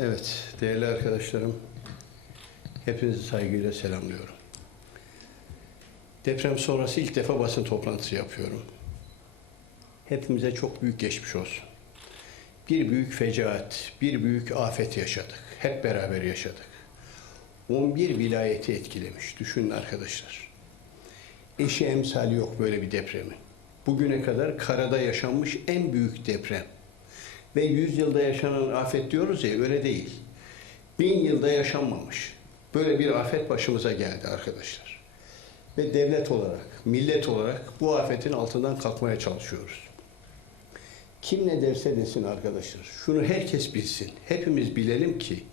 Evet, değerli arkadaşlarım, hepinizi saygıyla selamlıyorum. Deprem sonrası ilk defa basın toplantısı yapıyorum. Hepimize çok büyük geçmiş olsun. Bir büyük fecaat, bir büyük afet yaşadık. Hep beraber yaşadık. 11 vilayeti etkilemiş. Düşünün arkadaşlar. Eşi emsali yok böyle bir depremin. Bugüne kadar karada yaşanmış en büyük deprem. Ve 100 yılda yaşanan afet diyoruz ya öyle değil. Bin yılda yaşanmamış. Böyle bir afet başımıza geldi arkadaşlar. Ve devlet olarak, millet olarak bu afetin altından kalkmaya çalışıyoruz. Kim ne derse desin arkadaşlar. Şunu herkes bilsin. Hepimiz bilelim ki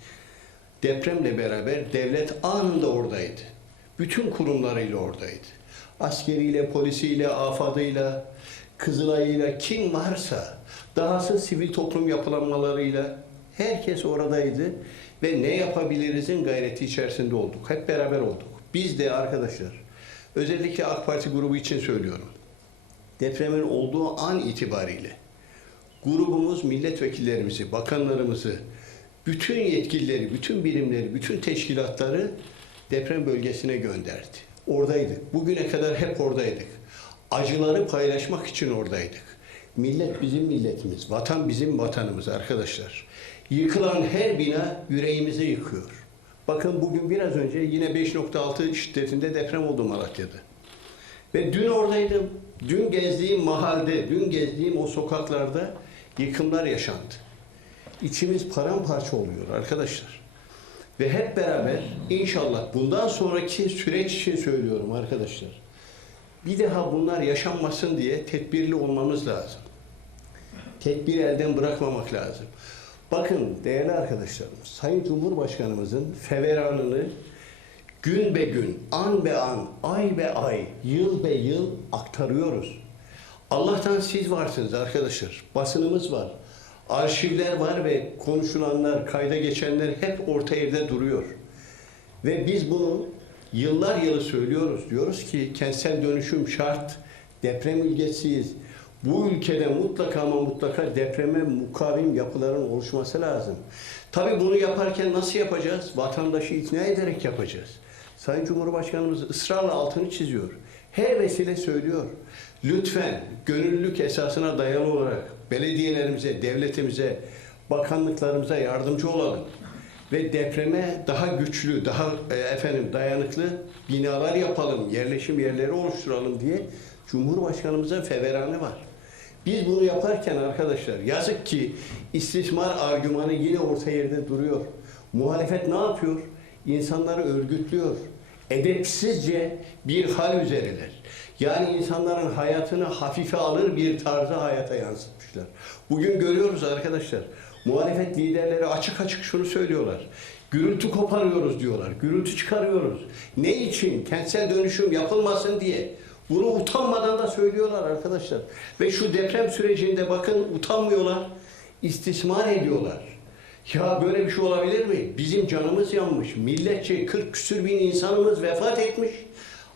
depremle beraber devlet anında oradaydı. Bütün kurumlarıyla oradaydı. Askeriyle, polisiyle, afadıyla, Kızılay'ıyla kim varsa, dahası sivil toplum yapılanmalarıyla herkes oradaydı ve ne yapabilirizin gayreti içerisinde olduk. Hep beraber olduk. Biz de arkadaşlar, özellikle AK Parti grubu için söylüyorum. Depremin olduğu an itibariyle grubumuz milletvekillerimizi, bakanlarımızı, bütün yetkilileri, bütün birimleri, bütün teşkilatları deprem bölgesine gönderdi. Oradaydık. Bugüne kadar hep oradaydık. Acıları paylaşmak için oradaydık. Millet bizim milletimiz, vatan bizim vatanımız arkadaşlar. Yıkılan her bina yüreğimizi yıkıyor. Bakın bugün biraz önce yine 5.6 şiddetinde deprem oldu Malatya'da. Ve dün oradaydım. Dün gezdiğim mahalde, dün gezdiğim o sokaklarda yıkımlar yaşandı. İçimiz paramparça oluyor arkadaşlar. Ve hep beraber inşallah bundan sonraki süreç için söylüyorum arkadaşlar. Bir daha bunlar yaşanmasın diye tedbirli olmamız lazım. Tedbiri elden bırakmamak lazım. Bakın değerli arkadaşlarım, Sayın Cumhurbaşkanımızın feveranını gün be gün, an be an, ay be ay, yıl be yıl aktarıyoruz. Allah'tan siz varsınız arkadaşlar. Basınımız var. Arşivler var ve konuşulanlar, kayda geçenler hep orta yerde duruyor. Ve biz bunu yıllar yılı söylüyoruz. Diyoruz ki kentsel dönüşüm şart, deprem ülkesiyiz. Bu ülkede mutlaka ama mutlaka depreme mukavim yapıların oluşması lazım. Tabii bunu yaparken nasıl yapacağız? Vatandaşı ikna ederek yapacağız. Sayın Cumhurbaşkanımız ısrarla altını çiziyor. Her vesile söylüyor. Lütfen gönüllülük esasına dayalı olarak belediyelerimize, devletimize, bakanlıklarımıza yardımcı olalım. Ve depreme daha güçlü, daha e, efendim dayanıklı binalar yapalım, yerleşim yerleri oluşturalım diye Cumhurbaşkanımızın feveranı var. Biz bunu yaparken arkadaşlar yazık ki istismar argümanı yine orta yerde duruyor. Muhalefet ne yapıyor? İnsanları örgütlüyor. Edepsizce bir hal üzereler. Yani insanların hayatını hafife alır bir tarzda hayata yansıtmışlar. Bugün görüyoruz arkadaşlar. Muhalefet liderleri açık açık şunu söylüyorlar. Gürültü koparıyoruz diyorlar. Gürültü çıkarıyoruz. Ne için? Kentsel dönüşüm yapılmasın diye. Bunu utanmadan da söylüyorlar arkadaşlar. Ve şu deprem sürecinde bakın utanmıyorlar. istismar ediyorlar. Ya böyle bir şey olabilir mi? Bizim canımız yanmış. Milletçe 40 küsür bin insanımız vefat etmiş.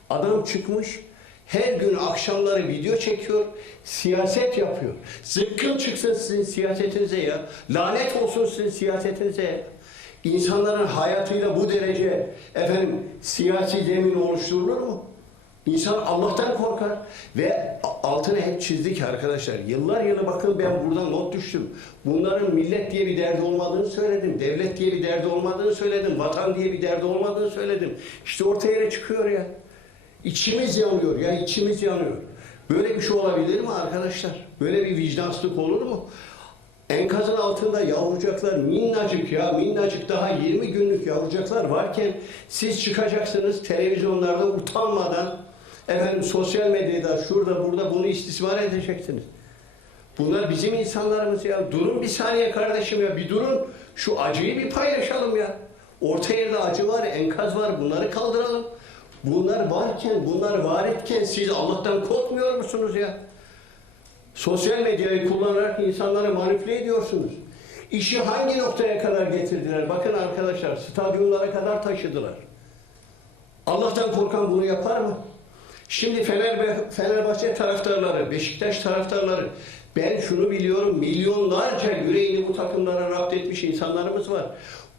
Adam çıkmış. Her gün akşamları video çekiyor. Siyaset yapıyor. Zıkkın çıksın sizin siyasetinize ya. Lanet olsun sizin siyasetinize ya. İnsanların hayatıyla bu derece efendim siyasi zemin oluşturulur mu? İnsan Allah'tan korkar ve altına hep çizdik arkadaşlar. Yıllar yılı bakın ben buradan not düştüm. Bunların millet diye bir derdi olmadığını söyledim. Devlet diye bir derdi olmadığını söyledim. Vatan diye bir derdi olmadığını söyledim. İşte ortaya çıkıyor ya. İçimiz yanıyor ya içimiz yanıyor. Böyle bir şey olabilir mi arkadaşlar? Böyle bir vicdansızlık olur mu? Enkazın altında yavrucaklar minnacık ya minnacık daha 20 günlük yavrucaklar varken siz çıkacaksınız televizyonlarda utanmadan efendim sosyal medyada şurada burada bunu istismar edeceksiniz. Bunlar bizim insanlarımız ya. Durun bir saniye kardeşim ya bir durun. Şu acıyı bir paylaşalım ya. Orta yerde acı var, enkaz var bunları kaldıralım. Bunlar varken, bunlar var etken siz Allah'tan korkmuyor musunuz ya? Sosyal medyayı kullanarak insanları manipüle ediyorsunuz. İşi hangi noktaya kadar getirdiler? Bakın arkadaşlar, stadyumlara kadar taşıdılar. Allah'tan korkan bunu yapar mı? Şimdi Fener, Fenerbahçe taraftarları, Beşiktaş taraftarları Ben şunu biliyorum, milyonlarca yüreğini bu takımlara rapt etmiş insanlarımız var.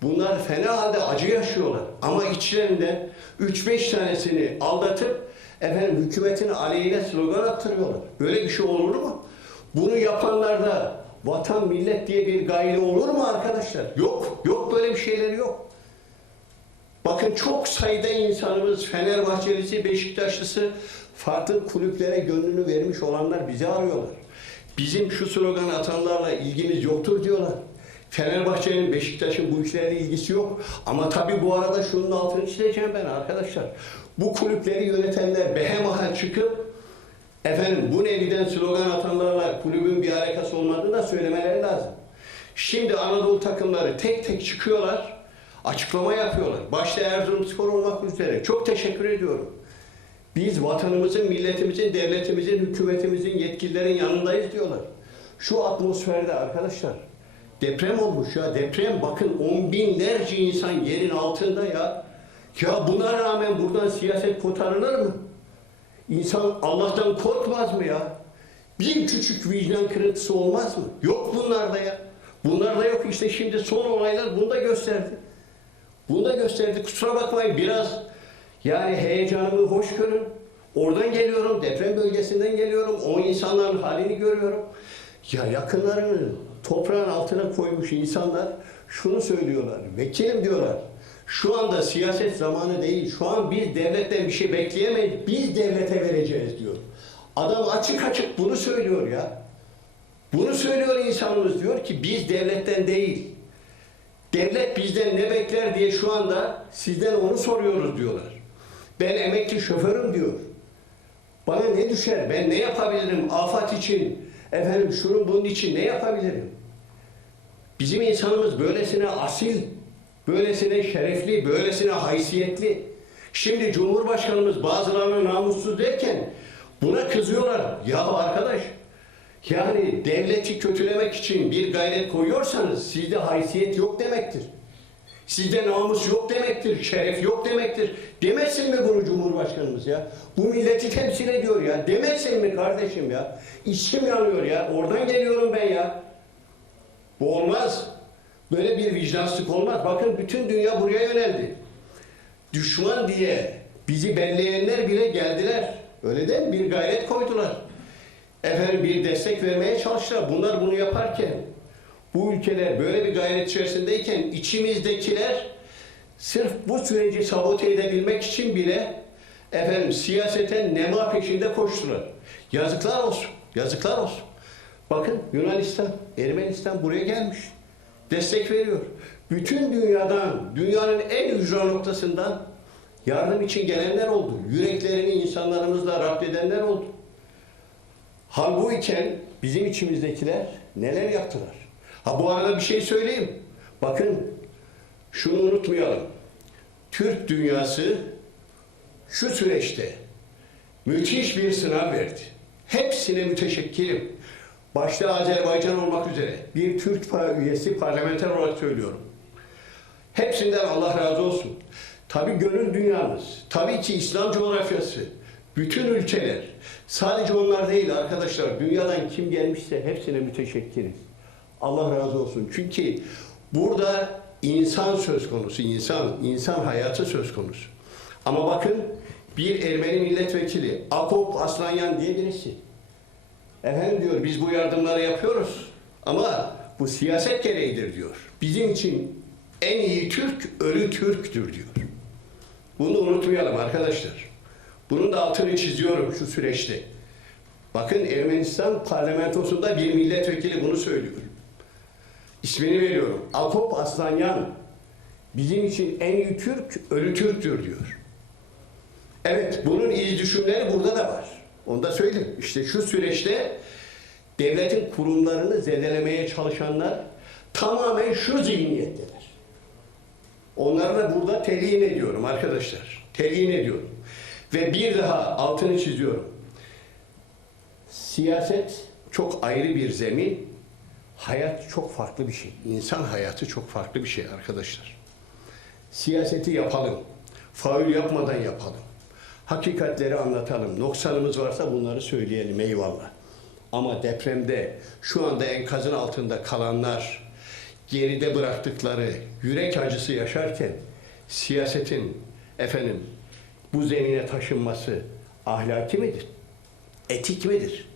Bunlar fena halde acı yaşıyorlar. Ama içlerinden 3-5 tanesini aldatıp efendim hükümetin aleyhine slogan attırıyorlar. Böyle bir şey olur mu? Bunu yapanlarda vatan millet diye bir gayle olur mu arkadaşlar? Yok, yok böyle bir şeyleri yok. Bakın çok sayıda insanımız Fenerbahçelisi, Beşiktaşlısı farklı kulüplere gönlünü vermiş olanlar bizi arıyorlar. Bizim şu slogan atanlarla ilgimiz yoktur diyorlar. Fenerbahçe'nin, Beşiktaş'ın bu işlerle ilgisi yok. Ama tabii bu arada şunun altını çizeceğim ben arkadaşlar. Bu kulüpleri yönetenler behemahal çıkıp efendim bu neviden slogan atanlarla kulübün bir alakası olmadığını da söylemeleri lazım. Şimdi Anadolu takımları tek tek çıkıyorlar, açıklama yapıyorlar. Başta Erzurumspor olmak üzere. Çok teşekkür ediyorum. Biz vatanımızın, milletimizin, devletimizin, hükümetimizin, yetkililerin yanındayız diyorlar. Şu atmosferde arkadaşlar deprem olmuş ya deprem bakın on binlerce insan yerin altında ya. Ya buna rağmen buradan siyaset kotarılır mı? İnsan Allah'tan korkmaz mı ya? Bir küçük vicdan kırıntısı olmaz mı? Yok bunlarda ya. Bunlarda yok işte şimdi son olaylar bunu da gösterdi. Bunu da gösterdi. Kusura bakmayın biraz yani heyecanımı hoş görün. Oradan geliyorum, deprem bölgesinden geliyorum. O insanların halini görüyorum. Ya yakınlarını toprağın altına koymuş insanlar şunu söylüyorlar. Vekilim diyorlar. Şu anda siyaset zamanı değil. Şu an biz devletten bir şey bekleyemeyiz. Biz devlete vereceğiz diyor. Adam açık açık bunu söylüyor ya. Bunu söylüyor insanımız diyor ki biz devletten değil. Devlet bizden ne bekler diye şu anda sizden onu soruyoruz diyorlar. Ben emekli şoförüm diyor. Bana ne düşer? Ben ne yapabilirim? Afat için, efendim şunun bunun için ne yapabilirim? Bizim insanımız böylesine asil, böylesine şerefli, böylesine haysiyetli. Şimdi Cumhurbaşkanımız bazılarına namussuz derken buna kızıyorlar. Ya arkadaş, yani devleti kötülemek için bir gayret koyuyorsanız sizde haysiyet yok demektir. Sizde namus yok demektir, şeref yok demektir. Demesin mi bunu Cumhurbaşkanımız ya? Bu milleti temsil ediyor ya. Demesin mi kardeşim ya? İçim yanıyor ya. Oradan geliyorum ben ya. Bu olmaz. Böyle bir vicdansızlık olmaz. Bakın bütün dünya buraya yöneldi. Düşman diye bizi belleyenler bile geldiler. Öyle değil? Bir gayret koydular. Efendim bir destek vermeye çalıştılar. Bunlar bunu yaparken bu ülkeler böyle bir gayret içerisindeyken içimizdekiler sırf bu süreci sabote edebilmek için bile efendim siyaseten nema peşinde koştular. Yazıklar olsun. Yazıklar olsun. Bakın Yunanistan, Ermenistan buraya gelmiş. Destek veriyor. Bütün dünyadan, dünyanın en ücra noktasından yardım için gelenler oldu. Yüreklerini insanlarımızla rapt edenler oldu. Hal bu iken bizim içimizdekiler neler yaptılar? Ha bu arada bir şey söyleyeyim. Bakın şunu unutmayalım. Türk dünyası şu süreçte müthiş bir sınav verdi. Hepsine müteşekkirim. Başta Azerbaycan olmak üzere bir Türk üyesi parlamenter olarak söylüyorum. Hepsinden Allah razı olsun. Tabi gönül dünyamız, tabii ki İslam coğrafyası, bütün ülkeler, sadece onlar değil arkadaşlar, dünyadan kim gelmişse hepsine müteşekkiriz. Allah razı olsun. Çünkü burada insan söz konusu, insan, insan hayatı söz konusu. Ama bakın bir Ermeni milletvekili, Akop Aslanyan diye birisi. Efendim diyor biz bu yardımları yapıyoruz ama bu siyaset gereğidir diyor. Bizim için en iyi Türk ölü Türktür diyor. Bunu unutmayalım arkadaşlar. Bunun da altını çiziyorum şu süreçte. Bakın Ermenistan parlamentosunda bir milletvekili bunu söylüyor. İsmini veriyorum. Akop Aslanyan. Bizim için en iyi Türk ölü Türktür diyor. Evet, bunun iz düşümleri burada da var. Onu da söyleyeyim. İşte şu süreçte devletin kurumlarını zedelemeye çalışanlar tamamen şu zihniyetteler. Onları da burada telyin ediyorum arkadaşlar. Telyin ediyorum. Ve bir daha altını çiziyorum. Siyaset çok ayrı bir zemin. Hayat çok farklı bir şey. İnsan hayatı çok farklı bir şey arkadaşlar. Siyaseti yapalım. Faul yapmadan yapalım. Hakikatleri anlatalım. Noksanımız varsa bunları söyleyelim eyvallah. Ama depremde şu anda enkazın altında kalanlar geride bıraktıkları yürek acısı yaşarken siyasetin efendim bu zemine taşınması ahlaki midir? Etik midir?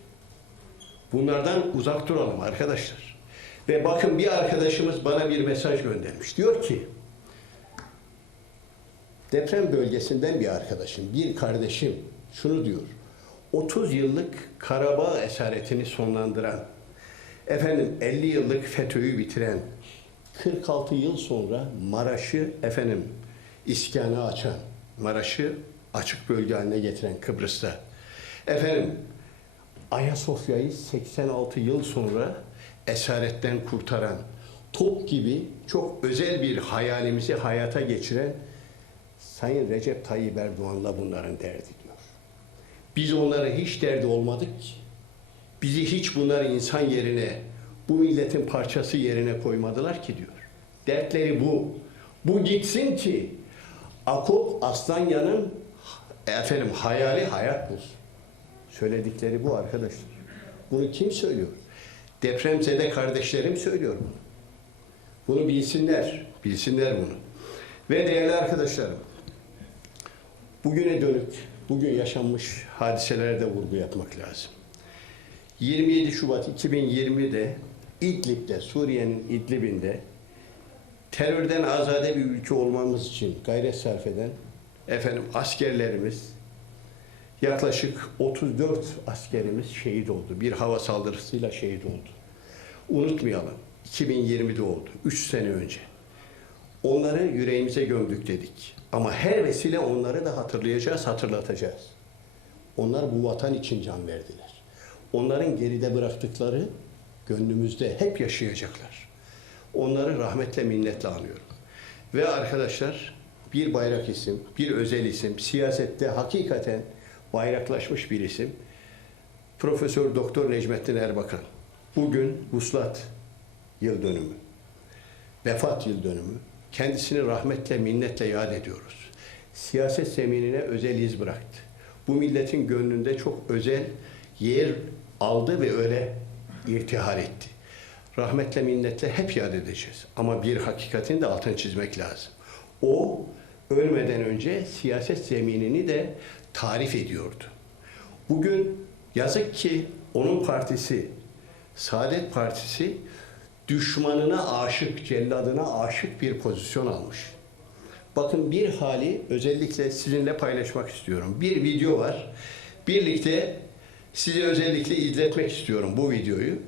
Bunlardan uzak duralım arkadaşlar. Ve bakın bir arkadaşımız bana bir mesaj göndermiş. Diyor ki deprem bölgesinden bir arkadaşım, bir kardeşim şunu diyor. 30 yıllık Karabağ esaretini sonlandıran, efendim 50 yıllık FETÖ'yü bitiren, 46 yıl sonra Maraş'ı efendim iskana açan, Maraş'ı açık bölge haline getiren Kıbrıs'ta, efendim Ayasofya'yı 86 yıl sonra esaretten kurtaran, top gibi çok özel bir hayalimizi hayata geçiren Sayın Recep Tayyip Erdoğan'la bunların derdi diyor. Biz onlara hiç derdi olmadık ki. Bizi hiç bunlar insan yerine, bu milletin parçası yerine koymadılar ki diyor. Dertleri bu. Bu gitsin ki Akop Aslanyan'ın efendim hayali hayat bulsun. Söyledikleri bu arkadaşlar. Bunu kim söylüyor? Depremzede kardeşlerim söylüyor bunu. Bunu bilsinler, bilsinler bunu. Ve değerli arkadaşlarım, bugüne dönük, bugün yaşanmış hadiselere de vurgu yapmak lazım. 27 Şubat 2020'de İdlib'de, Suriye'nin İdlib'inde terörden azade bir ülke olmamız için gayret sarf eden efendim askerlerimiz yaklaşık 34 askerimiz şehit oldu. Bir hava saldırısıyla şehit oldu. Unutmayalım 2020'de oldu. 3 sene önce. Onları yüreğimize gömdük dedik. Ama her vesile onları da hatırlayacağız, hatırlatacağız. Onlar bu vatan için can verdiler. Onların geride bıraktıkları gönlümüzde hep yaşayacaklar. Onları rahmetle minnetle anıyorum. Ve arkadaşlar bir bayrak isim, bir özel isim, siyasette hakikaten bayraklaşmış bir isim. Profesör Doktor Necmettin Erbakan. Bugün Vuslat yıl dönümü. Vefat yıl dönümü. Kendisini rahmetle, minnetle yad ediyoruz. Siyaset zeminine özel iz bıraktı. Bu milletin gönlünde çok özel yer aldı ve öyle irtihar etti. Rahmetle, minnetle hep yad edeceğiz. Ama bir hakikatin de altını çizmek lazım. O ölmeden önce siyaset zeminini de tarif ediyordu. Bugün yazık ki onun partisi, Saadet Partisi düşmanına aşık, celladına aşık bir pozisyon almış. Bakın bir hali özellikle sizinle paylaşmak istiyorum. Bir video var. Birlikte size özellikle izletmek istiyorum bu videoyu.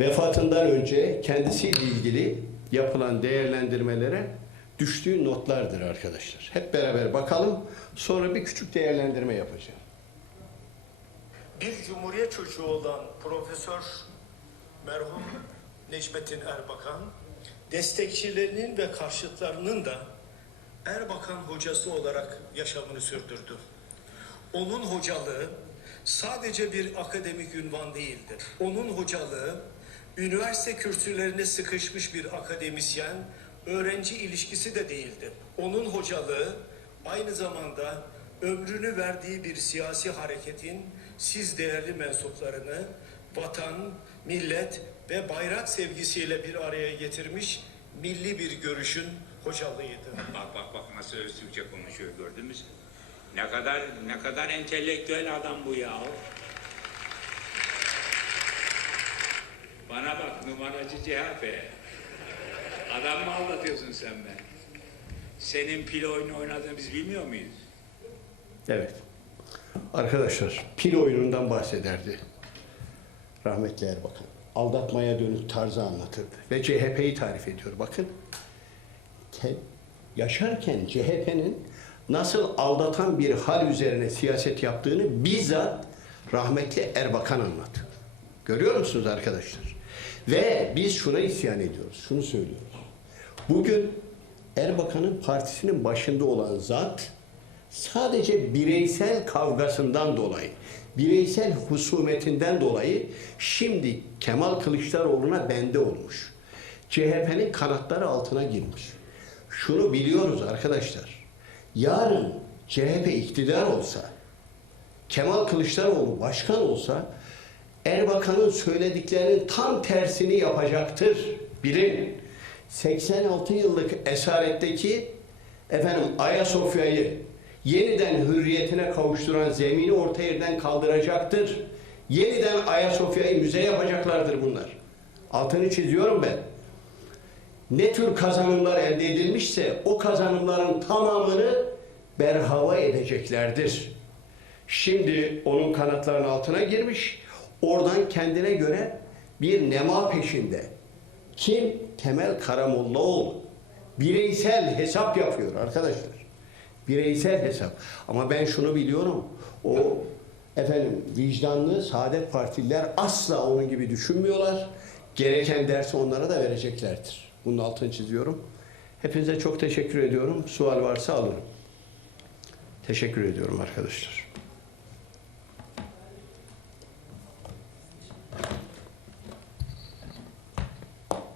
Vefatından önce kendisiyle ilgili yapılan değerlendirmelere düştüğü notlardır arkadaşlar. Hep beraber bakalım. Sonra bir küçük değerlendirme yapacağım. bir cumhuriyet çocuğu olan Profesör merhum Necmettin Erbakan, destekçilerinin ve karşıtlarının da Erbakan hocası olarak yaşamını sürdürdü. Onun hocalığı sadece bir akademik ünvan değildir. Onun hocalığı üniversite kürsülerine sıkışmış bir akademisyen öğrenci ilişkisi de değildi. Onun hocalığı aynı zamanda ömrünü verdiği bir siyasi hareketin siz değerli mensuplarını vatan, millet ve bayrak sevgisiyle bir araya getirmiş milli bir görüşün hocalığıydı. Bak bak bak nasıl Türkçe konuşuyor gördünüz mü? Ne kadar ne kadar entelektüel adam bu ya. Bana bak numaracı CHP. Adam mı aldatıyorsun sen be? Senin pil oyunu oynadığını biz bilmiyor muyuz? Evet. Arkadaşlar pil oyunundan bahsederdi. Rahmetli Erbakan. Aldatmaya dönük tarzı anlatırdı. Ve CHP'yi tarif ediyor. Bakın. Yaşarken CHP'nin nasıl aldatan bir hal üzerine siyaset yaptığını bizzat rahmetli Erbakan anlatıyor. Görüyor musunuz arkadaşlar? Ve biz şuna isyan ediyoruz. Şunu söylüyoruz. Bugün Erbakan'ın partisinin başında olan zat sadece bireysel kavgasından dolayı, bireysel husumetinden dolayı şimdi Kemal Kılıçdaroğlu'na bende olmuş. CHP'nin kanatları altına girmiş. Şunu biliyoruz arkadaşlar. Yarın CHP iktidar olsa, Kemal Kılıçdaroğlu başkan olsa Erbakan'ın söylediklerinin tam tersini yapacaktır. Bilin. 86 yıllık esaretteki efendim Ayasofya'yı yeniden hürriyetine kavuşturan zemini orta yerden kaldıracaktır. Yeniden Ayasofya'yı müze yapacaklardır bunlar. Altını çiziyorum ben. Ne tür kazanımlar elde edilmişse o kazanımların tamamını berhava edeceklerdir. Şimdi onun kanatlarının altına girmiş. Oradan kendine göre bir nema peşinde. Kim? Temel Karamollaoğlu. Bireysel hesap yapıyor arkadaşlar. Bireysel hesap. Ama ben şunu biliyorum. O efendim vicdanlı Saadet Partililer asla onun gibi düşünmüyorlar. Gereken dersi onlara da vereceklerdir. Bunun altını çiziyorum. Hepinize çok teşekkür ediyorum. Sual varsa alırım. Teşekkür ediyorum arkadaşlar.